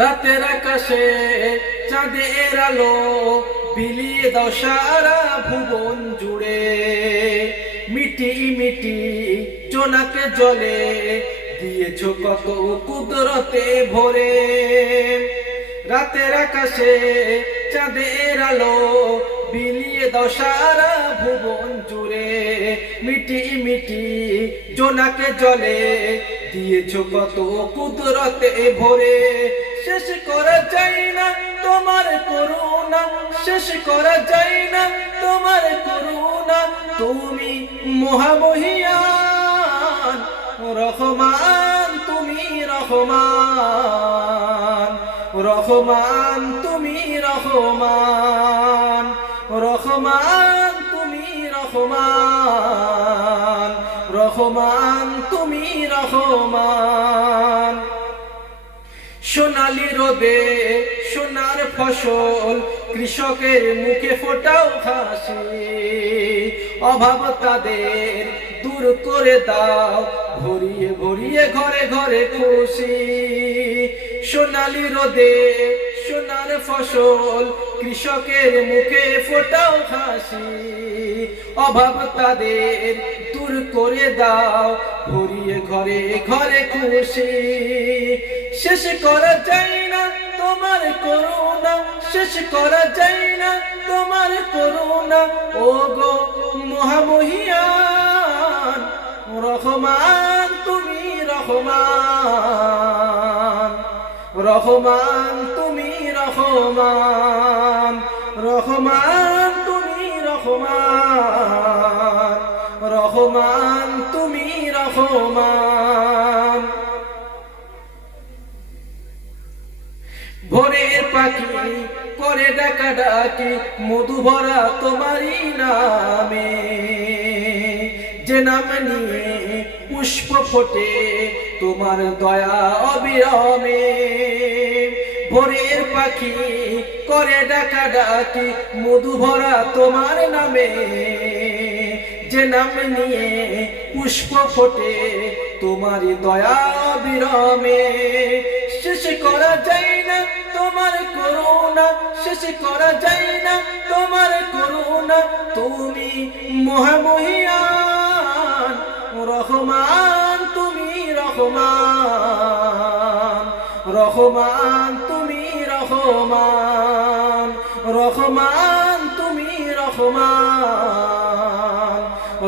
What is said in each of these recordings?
রাতের আকাশে চাঁদের আলো বিলিয়ে দাও সারা ভুবন জুড়ে। মিটি মিটি জোনাকে জলে দিয়েছ কত কুদরতে ভরে। রাতের আকাশে চাঁদের আলো বিলিয়ে দাও সারা ভুবন জুড়ে। মিটি মিটি জোনাকে জলে দিয়েছ কত কুদরতে ভরে। শেষ করা যায় না তোমার করুণা, শেষ করা যায় না তোমার করুণা। তুমি মহামহিয়ান রহমান, তুমি রহমান, রহমান তুমি রহমান, রহমান তুমি রহমান, রহমান তুমি রহমান। সোনালি রোদে সোনার ফসল কৃষকের মুখে ফোটাও হাসি। অভাব তাদের দূর করে দাও, ভরিয়ে ভরিয়ে ঘরে ঘরে খুশি। সোনালি রোদে সোনার ফসল কৃষকের মুখে ফোটাও হাসি। অভাব তাদের দূর করে দাও, ভরিয়ে ঘরে ঘরে খুশি। শেষ করা যায় না তোমার করুণা, শেষ করা যায় না তোমার করুণা। ও গো মহামহিয়ান রহমান, তুমি রহমান, রহমান তুমি রহমান, রহমান তুমি রহমান, রহমান তুমি রহমান। ভোরের পাখি করে ডাকা ডাকি মধু ভরা তোমারই নামে। যে নাম নিয়ে পুষ্প ফোটে তোমার দয়া অবিরামে। ভোরের পাখি করে ডাকা ডাকি মধু ভরা তোমার নামে। যে নাম নিয়ে পুষ্প ফোটে তোমারই দয়া অবিরামে। শেষ করা যায় না তোমার করুণা, শেষ করা যায় না তোমার করুণা। তুমি মহামহিয়ান রহমান, তুমি রহমান, রহমান তুমি রহমান, রহমান তুমি রহমান,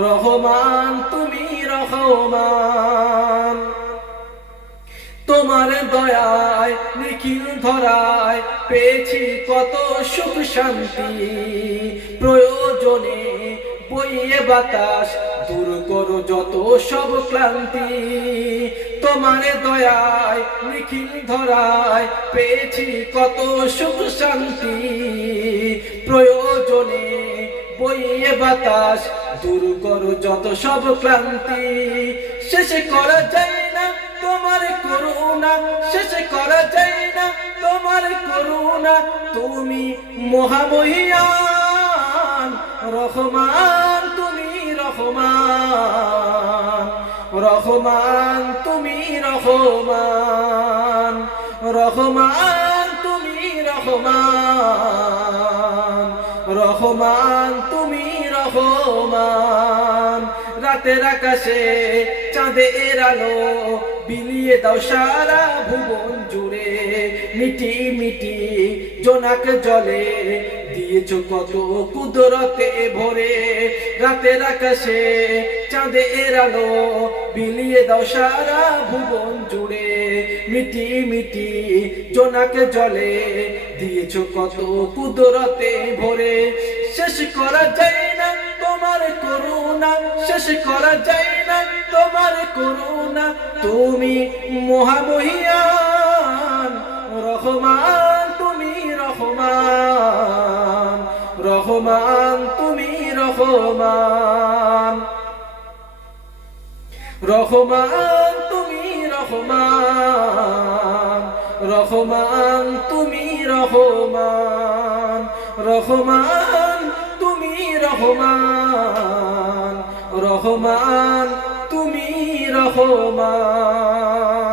রহমান তুমি রহমান। তোমার দয়ায় নিখিল ধরায় পেয়েছি কত সুখ শান্তি। প্রয়োজনে বইয়ে বাতাস দূর করো যত সব ক্লান্তি। তোমার দয়ায় নিখিল ধরায় পেয়েছি কত সুখ শান্তি। প্রয়োজনে বইয়ে বাতাস দূর করো যত সব ক্লান্তি। শেষ করা যায় না তোমার করুণা, শেষ করা যায় না তোমার করুণা। তুমি মহামহিয়ান রহমান, তুমি রহমান, রহমান তুমি রহমান, রহমান তুমি রহমান, রহমান তুমি রহমান। রাতের আকাশে চাঁদের আলো বিলিয়ে দাও সারা ভুবন জুড়ে। মিটি মিটি জোনাক জলে দিয়েছ কত কুদরতে ভরে। রাতের আকাশে চাঁদের আলো বিলিয়ে দাও সারা ভুবন জুড়ে। মিটি মিটি জোনাক জলে দিয়েছ কত কুদরতে ভরে। শেষ করা যায় না তোমার করুণা, শেষ করা যায় না তোমার করুণা। তুমি মহামহিয়ান রহমান, তুমি রহমান, রহমান তুমি রহমান, রহমান তুমি রহমান, রহমান তুমি রহমান, রহমান তুমি রহমান, রহমান তুমি রহমান।